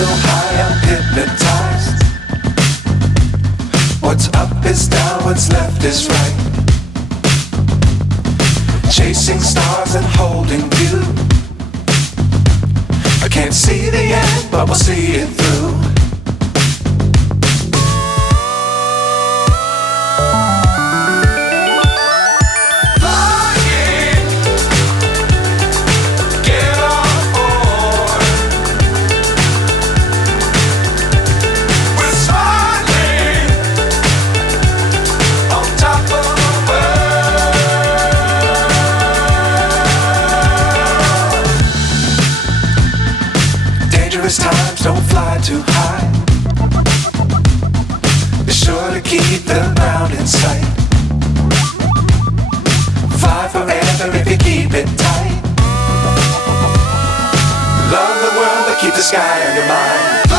So high I'm hypnotized. What's up is down, what's left is right. Chasing stars and holding you. I can't see the end, but we'll see it through. Times don't fly too high. Be sure to keep the ground in sight. Fly forever if you keep it tight. Love the world but keep the sky on your mind.